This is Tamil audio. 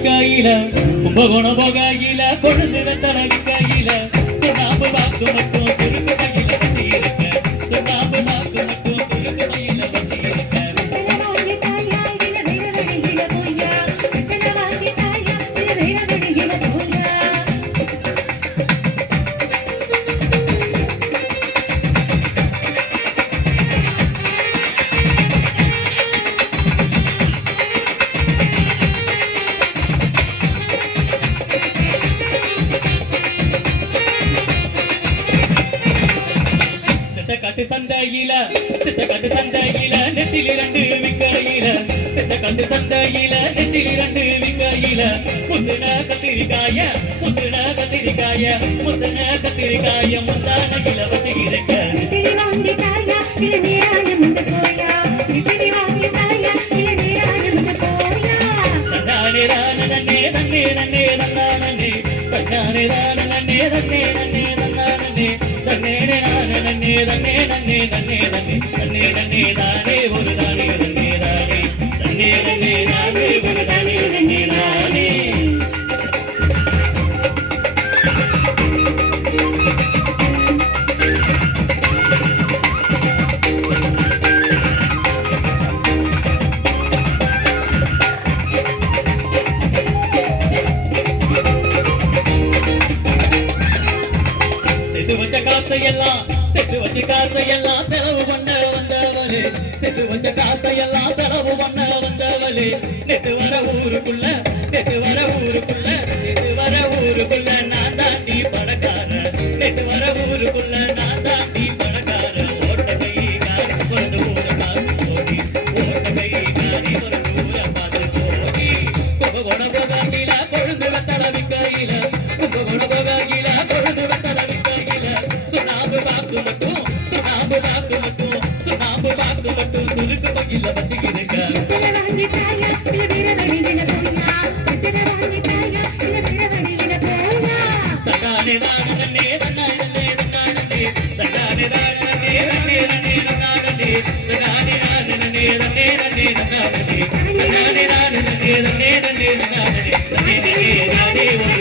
விக்கையில கும்பகோணம் போகையில கொழுந்து வெத்தல விக்கையில சுண்ணாம்பு வாக்கு மட்டும் சுருக்கு கையில வச்சு இருக்க சுண்ணாம்பு வாக்கு மட்டும் சுருக்கு கையில வச்சு இருக்க கட்டு சந்தையில கட்டு சந்தையில நெத்திலி ரெண்டு விக்கையில கட்டு சந்தையில நெத்திலி ரெண்டு விக்கையில முந்தின கத்திரிக்காய முந்தின கத்திரிக்காய முந்தின கத்திரிக்காய முந்தானையில வச்சு இருக்க தன்னானே தானே நன்னே நன்னே நன்னே நன்னானே தன்னானே தானே நன்னே நன்னே நன்னே நன்னானே தன்னே நானே நன்னே நன்னே நன்னே நன்னே நன்னே நன்னே நன்னே தானே ஒரு தானே நன்னே தானே நன்னே நன்னே தானே ஒரு தானே நன்னே நானே செத்து வச்ச காசையெல்லாம் செலவு பண்ண வந்தவளே செத்து வச்ச காசையெல்லாம் செலவு பண்ண வந்தவளே நெத்து வர ஊருக்குள்ள நான் தாண்டி பணக்கார நெத்து வர ஊருக்குள்ள நான் தாண்டி பணக்கார ஓட்ட கை காரி வந்து ஊரை பார்த்து போடி ஓட்ட கை காரி வந்து ஊரை பார்த்து போடி கும்பகோண போகாகில கொழுந்து வெத்தல விக்கையில கும்பகோண போகாகில கொழுந்து வெத்தல விக்கையில சுண்ணாம்பு வாக்கு மட்டும் சுருக்கு பையில வச்சுக்கிருக்க தன்னானே தானே நன்னே நன்னானே நன்னானே தன்னானே தானே நன்னே நன்னே நன்னே நன்னானே தன்னானே தானே நன்னே நன்னே நன்னே நன்னானே தன்னானே தானே நன்னே நன்னே நன்னே நன்னானே தன்னே நன்னே நானே